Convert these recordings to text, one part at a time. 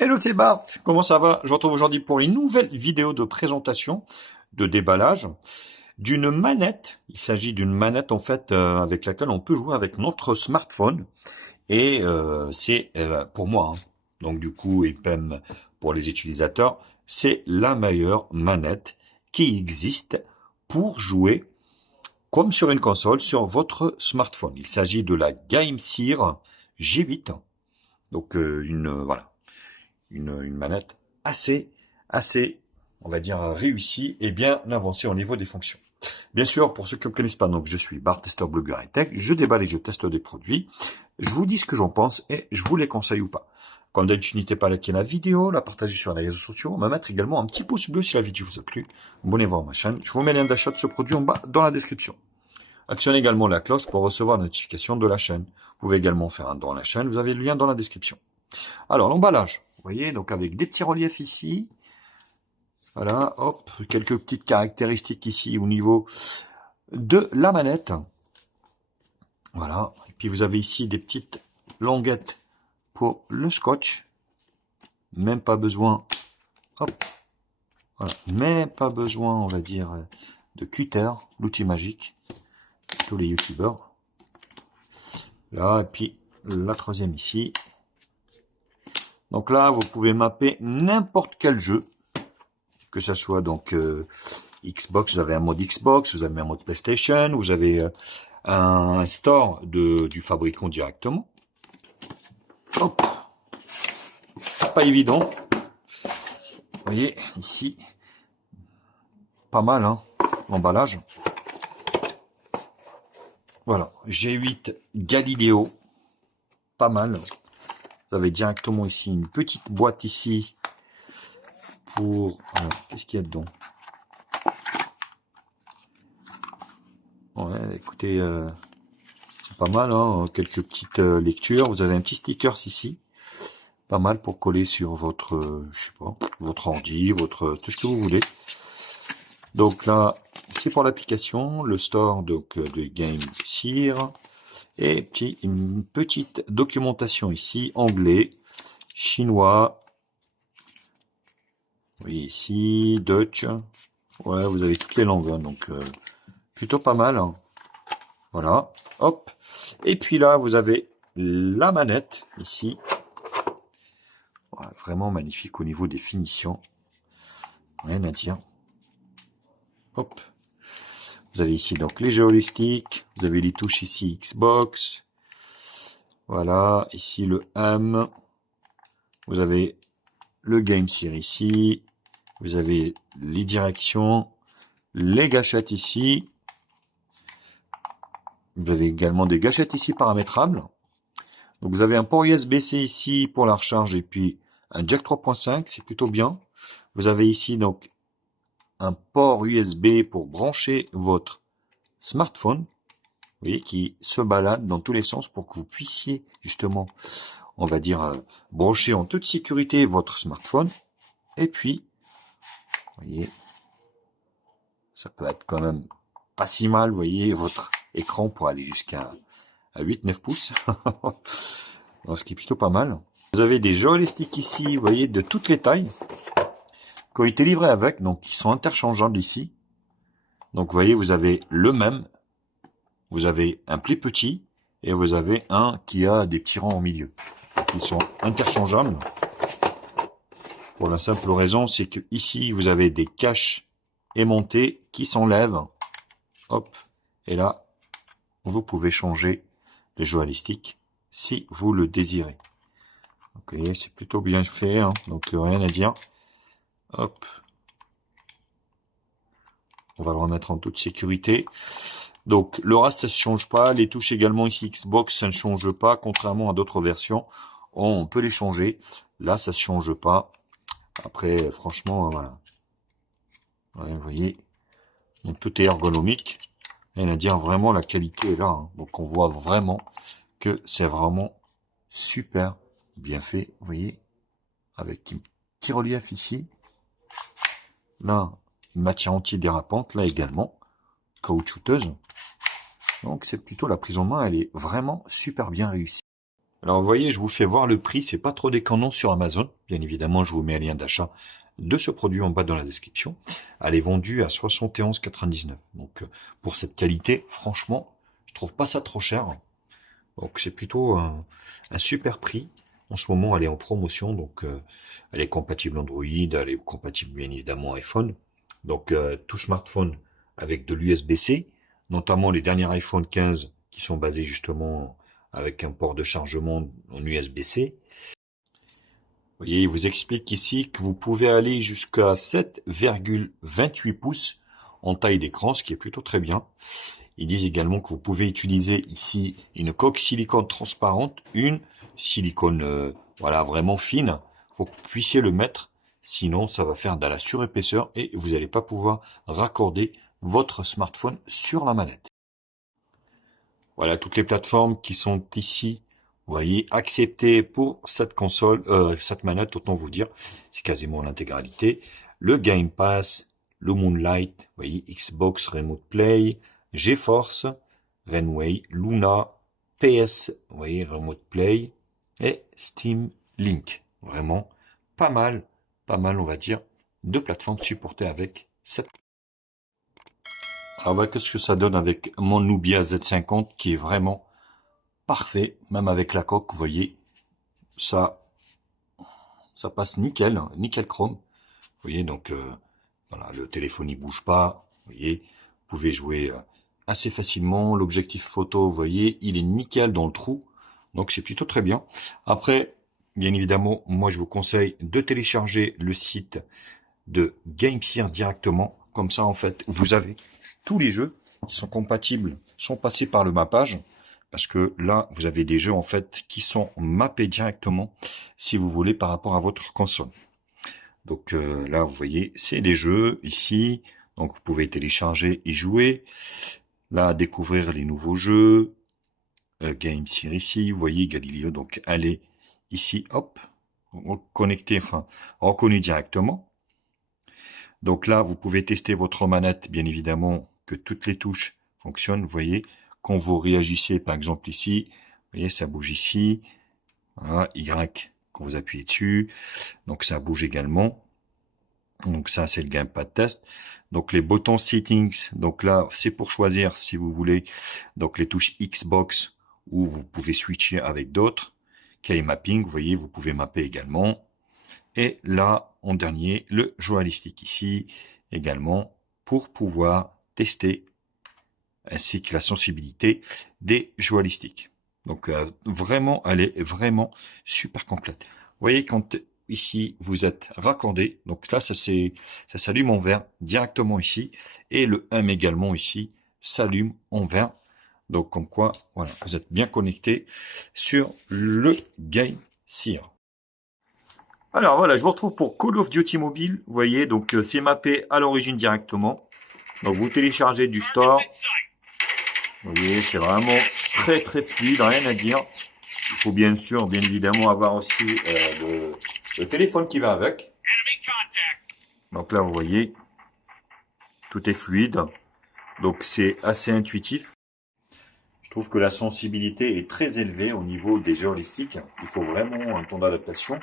Hello, c'est Bart. Comment ça va? Je vous retrouve aujourd'hui pour une nouvelle vidéo de présentation, de déballage d'une manette. Il s'agit d'une manette en fait avec laquelle on peut jouer avec notre smartphone et c'est pour moi, hein. Donc du coup, EPEM pour les utilisateurs, c'est la meilleure manette qui existe pour jouer comme sur une console sur votre smartphone. Il s'agit de la GameSeer G8. Donc voilà une manette assez, on va dire, réussie et bien avancée au niveau des fonctions. Bien sûr, pour ceux qui ne me connaissent pas, donc je suis Bart, testeur, blogueur et tech. Je déballe et je teste des produits. Je vous dis ce que j'en pense et je vous les conseille ou pas. Comme d'habitude, n'hésitez pas à liker la vidéo, la partager sur les réseaux sociaux, me mettre également un petit pouce bleu si la vidéo vous a plu. Abonnez-vous à ma chaîne. Je vous mets le lien d'achat de ce produit en bas dans la description. Actionnez également la cloche pour recevoir la notification de la chaîne. Vous pouvez également faire un don à la chaîne. Vous avez le lien dans la description. Alors, l'emballage. Vous voyez, donc avec des petits reliefs ici. Voilà, hop, quelques petites caractéristiques ici au niveau de la manette. Voilà, et puis vous avez ici des petites languettes pour le scotch. Même pas besoin, hop, voilà, même pas besoin, on va dire, de cutter, l'outil magique. Tous les youtubeurs. Là, et puis la troisième ici. Donc là, vous pouvez mapper n'importe quel jeu, que ça soit donc Xbox, vous avez un mode Xbox, vous avez un mode PlayStation, vous avez un store du fabricant directement. Hop, pas évident. Vous voyez ici, pas mal, hein, l'emballage. Voilà, G8 Galileo, pas mal. Vous avez directement ici une petite boîte ici pour... qu'est-ce qu'il y a dedans? Ouais, écoutez, c'est pas mal, hein, quelques petites lectures. Vous avez un petit sticker ici, pas mal pour coller sur votre, je sais pas, votre ordi, tout ce que vous voulez. Donc là, c'est pour l'application, le store donc de GameSeer. Et puis une petite documentation ici, anglais, chinois, vous voyez ici, Dutch, ouais, vous avez toutes les langues, hein, donc plutôt pas mal, hein. Voilà, hop, et puis là, vous avez la manette, ici, ouais, vraiment magnifique au niveau des finitions, rien à dire, hop. Vous avez ici donc les joysticks, vous avez les touches ici Xbox, voilà, ici le M, vous avez le GameSeer ici, vous avez les directions, les gâchettes ici, vous avez également des gâchettes ici paramétrables, donc vous avez un port USB-C ici pour la recharge et puis un jack 3.5, c'est plutôt bien, vous avez ici donc un port USB pour brancher votre smartphone, vous voyez, qui se balade dans tous les sens pour que vous puissiez justement, on va dire, brancher en toute sécurité votre smartphone. Et puis, vous voyez, ça peut être quand même pas si mal, vous voyez, votre écran pour aller jusqu'à 8-9 pouces, ce qui est plutôt pas mal. Vous avez des joysticks ici, vous voyez, de toutes les tailles, qui ont été livrés avec, donc ils sont interchangeables ici. Donc vous voyez, vous avez le même, vous avez un plus petit, et vous avez un qui a des petits rangs au milieu. Ils sont interchangeables. Pour la simple raison, c'est que ici, vous avez des caches aimantées qui s'enlèvent. Hop. Et là, vous pouvez changer les joysticks si vous le désirez. Ok, c'est plutôt bien fait, hein, donc rien à dire. Hop. On va le remettre en toute sécurité. Donc, le reste, ça ne change pas. Les touches également ici Xbox, ça ne change pas, contrairement à d'autres versions. On peut les changer. Là, ça ne change pas. Après, franchement, voilà. Ouais, vous voyez. Donc, tout est ergonomique. Rien à dire, vraiment, la qualité est là, hein. Donc, on voit vraiment que c'est vraiment super bien fait. Vous voyez, avec un petit relief ici. Là, une matière antidérapante, là également. Caoutchouteuse. Donc c'est plutôt la prise en main, elle est vraiment super bien réussie. Alors, vous voyez, je vous fais voir le prix. C'est pas trop déconnant sur Amazon. Bien évidemment, je vous mets un lien d'achat de ce produit en bas dans la description. Elle est vendue à 71,99. Donc, pour cette qualité, franchement, je trouve pas ça trop cher. Donc, c'est plutôt un super prix. En ce moment, elle est en promotion. Donc, elle est compatible Android. Elle est compatible, bien évidemment, iPhone. Donc, tout smartphone avec de l'USB-C, notamment les derniers iPhone 15 qui sont basés justement avec un port de chargement en USB-C. Vous voyez, il vous explique ici que vous pouvez aller jusqu'à 7,28 pouces en taille d'écran, ce qui est plutôt très bien. Ils disent également que vous pouvez utiliser ici une coque silicone transparente, une silicone voilà vraiment fine. Faut que vous puissiez le mettre, sinon ça va faire de la surépaisseur et vous n'allez pas pouvoir raccorder votre smartphone sur la manette. Voilà toutes les plateformes qui sont ici, vous voyez, acceptées pour cette console, cette manette, autant vous dire, c'est quasiment l'intégralité. Le Game Pass, le Moonlight, vous voyez, Xbox Remote Play, GeForce, Renway, Luna, PS, vous voyez, Remote Play, et Steam Link. Vraiment pas mal, on va dire, de plateformes supportées avec cette. Alors, voilà, qu'est-ce que ça donne avec mon Nubia Z50 qui est vraiment parfait, même avec la coque, vous voyez, ça passe nickel, hein, nickel chrome. Vous voyez, donc voilà, le téléphone il bouge pas, vous voyez, vous pouvez jouer assez facilement. L'objectif photo, vous voyez, il est nickel dans le trou, donc c'est plutôt très bien. Après, bien évidemment, moi je vous conseille de télécharger le site de GameSeer directement, comme ça en fait, vous avez tous les jeux qui sont compatibles, sont passés par le mappage. Parce que là, vous avez des jeux en fait qui sont mappés directement, si vous voulez, par rapport à votre console. Donc là, vous voyez, c'est les jeux ici. Donc vous pouvez télécharger et jouer. Là, découvrir les nouveaux jeux. GameSeer ici, vous voyez Galileo. Donc allez ici, hop, connecté, enfin reconnu directement. Donc là, vous pouvez tester votre manette, bien évidemment, que toutes les touches fonctionnent. Vous voyez, quand vous réagissez, par exemple ici, vous voyez, ça bouge ici. Voilà, Y, quand vous appuyez dessus. Donc ça bouge également. Donc ça, c'est le gamepad test. Donc les boutons settings, donc là, c'est pour choisir si vous voulez. Donc les touches Xbox, où vous pouvez switcher avec d'autres. Key mapping, vous voyez, vous pouvez mapper également. Et là, en dernier, le joystick ici, également, pour pouvoir tester ainsi que la sensibilité des joysticks. Donc vraiment, elle est vraiment super complète. Vous voyez quand ici vous êtes raccordé, donc là ça s'allume en vert directement ici, et le M également ici s'allume en vert. Donc comme quoi, voilà, vous êtes bien connecté sur le GameSeer. Alors voilà, je vous retrouve pour Call of Duty Mobile. Vous voyez, donc c'est mappé à l'origine directement. Donc vous téléchargez du store. Vous voyez, c'est vraiment très très fluide, rien à dire. Il faut bien sûr, bien évidemment, avoir aussi le téléphone qui va avec. Donc là, vous voyez, tout est fluide. Donc c'est assez intuitif. Je trouve que la sensibilité est très élevée au niveau des joysticks. Il faut vraiment un temps d'adaptation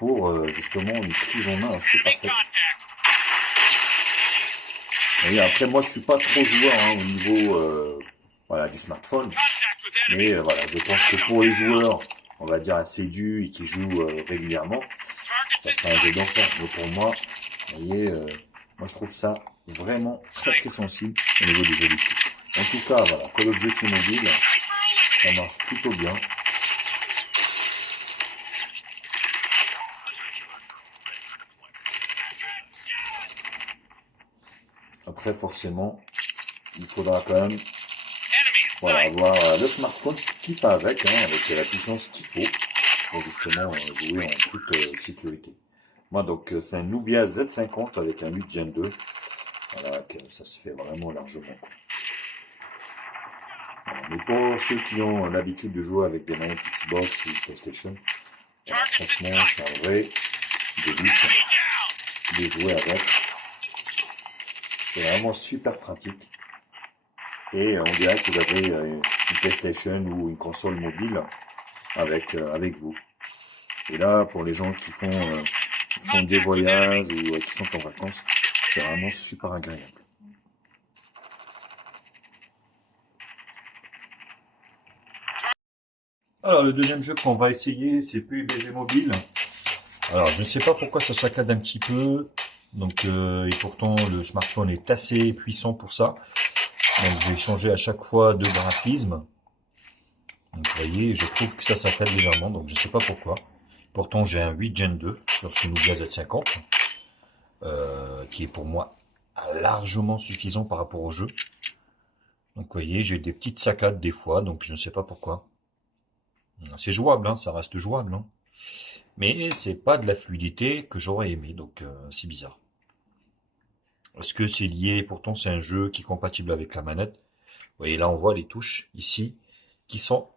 pour justement une prise en main assez parfaite. Et après, moi, je suis pas trop joueur hein, au niveau voilà, du smartphone. Mais voilà, je pense que pour les joueurs, on va dire assidus et qui jouent régulièrement, ça sera un jeu d'enfer. Mais pour moi, vous voyez, moi je trouve ça vraiment très très sensible au niveau des joysticks. En tout cas, voilà, Call of Duty Mobile, ça marche plutôt bien. Après, forcément, il faudra quand même voilà, avoir le smartphone qui va avec, hein, avec la puissance qu'il faut pour justement jouer en toute sécurité. Moi, donc, c'est un Nubia Z50 avec un 8 Gen 2. Voilà, que ça se fait vraiment largement. Voilà, mais pour ceux qui ont l'habitude de jouer avec des manettes Xbox ou PlayStation, franchement, c'est un vrai délice de jouer avec. C'est vraiment super pratique. Et on dirait que vous avez une PlayStation ou une console mobile avec vous. Et là, pour les gens qui font des voyages ou qui sont en vacances, c'est vraiment super agréable. Alors, le deuxième jeu qu'on va essayer, c'est PUBG Mobile. Alors, je ne sais pas pourquoi ça saccade un petit peu. Donc, et pourtant, le smartphone est assez puissant pour ça. Donc, j'ai changé à chaque fois de graphisme. Donc, vous voyez, je trouve que ça saccade légèrement. Donc, je ne sais pas pourquoi. Pourtant, j'ai un 8 Gen 2 sur ce Nubia Z50. Qui est pour moi largement suffisant par rapport au jeu. Donc, vous voyez, j'ai des petites saccades des fois. Donc, je ne sais pas pourquoi. C'est jouable, hein, ça reste jouable. Hein. Mais c'est pas de la fluidité que j'aurais aimé, donc c'est bizarre. Est-ce que c'est lié, pourtant c'est un jeu qui est compatible avec la manette. Vous voyez là on voit les touches ici qui sont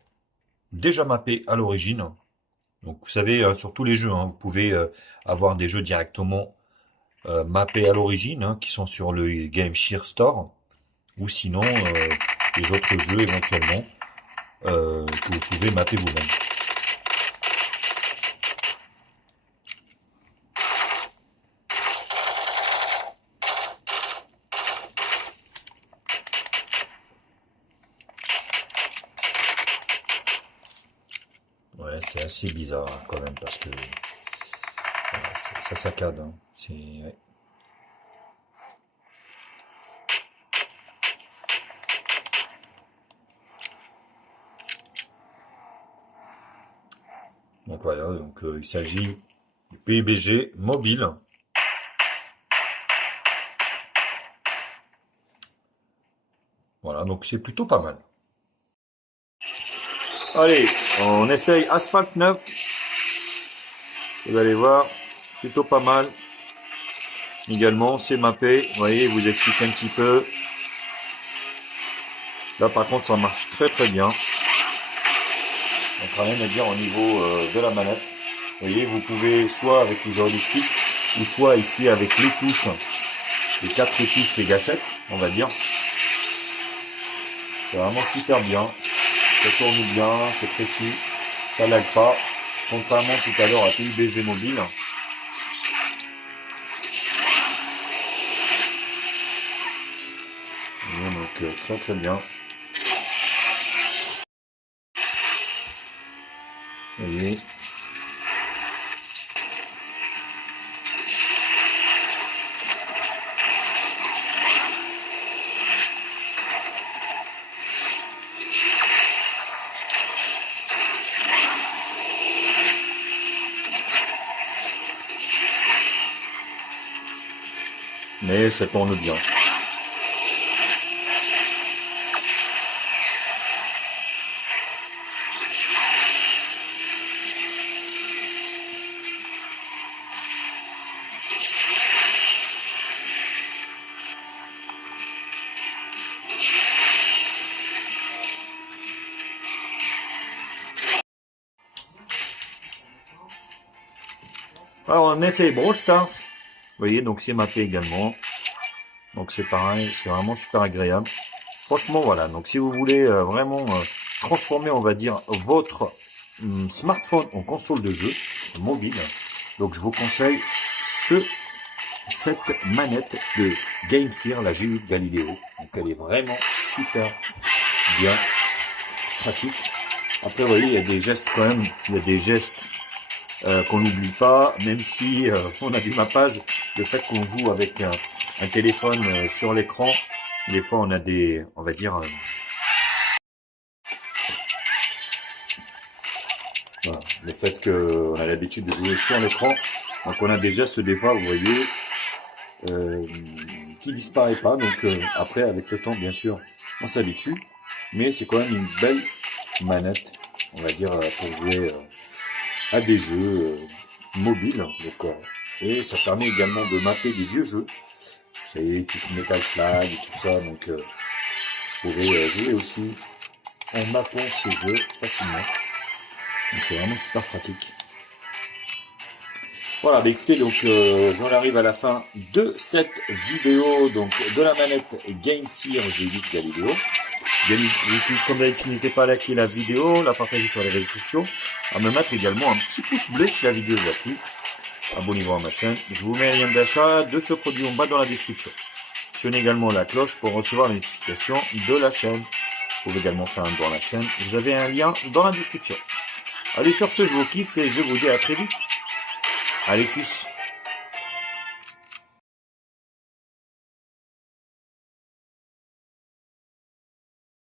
déjà mappées à l'origine. Donc vous savez sur tous les jeux, hein, vous pouvez avoir des jeux directement mappés à l'origine, hein, qui sont sur le Game Shear Store, ou sinon les autres jeux éventuellement que vous pouvez mapper vous-même. Ouais, c'est assez bizarre hein, quand même parce que voilà, ça saccade. Hein. Ouais. Donc voilà, donc il s'agit du PUBG Mobile. Voilà, donc c'est plutôt pas mal. Allez, on essaye Asphalt 9. Vous allez voir, plutôt pas mal. Également, c'est mappé. Vous voyez, vous explique un petit peu. Là, par contre, ça marche très très bien. Donc, rien à dire au niveau de la manette. Vous voyez, vous pouvez soit avec le joystick ou soit ici avec les touches, les 4 touches, les gâchettes, on va dire. C'est vraiment super bien. Ça tourne bien, c'est précis, ça lag pas. Contrairement tout à l'heure à PUBG Mobile. Donc très très bien. Vous voyez. Mais ça tourne bien. Alors on essaie Brawl Stars. Vous voyez, donc c'est mappé également. Donc c'est pareil, c'est vraiment super agréable. Franchement, voilà. Donc si vous voulez vraiment transformer, on va dire, votre smartphone en console de jeu mobile, donc je vous conseille cette manette de GameSear, la G8 Galileo. Donc elle est vraiment super bien pratique. Après, vous voyez, il y a des gestes quand même, il y a des gestes qu'on n'oublie pas, même si on a du mappage, le fait qu'on joue avec un téléphone sur l'écran, des fois on a des, on va dire, voilà, le fait qu'on a l'habitude de jouer sur l'écran, donc on a des gestes des fois, vous voyez, qui disparaît pas, donc après avec le temps bien sûr on s'habitue, mais c'est quand même une belle manette, on va dire, pour jouer à des jeux mobiles, donc, et ça permet également de mapper des vieux jeux, vous savez, type Metal Slug et tout ça, donc vous pouvez jouer aussi en mappant ces jeux facilement, donc c'est vraiment super pratique. Voilà, bah écoutez, donc j'en arrive à la fin de cette vidéo, donc de la manette GameSear G8 Galileo. Comme d'habitude, n'hésitez pas à liker la vidéo, la partager sur les réseaux sociaux, à me mettre également un petit pouce bleu si la vidéo vous a plu. Abonnez-vous à ma chaîne. Je vous mets un lien d'achat de ce produit en bas dans la description. Actionnez également la cloche pour recevoir les notifications de la chaîne. Vous pouvez également faire un don à la chaîne. Vous avez un lien dans la description. Allez, sur ce, je vous quitte et je vous dis à très vite. Allez, tchuss.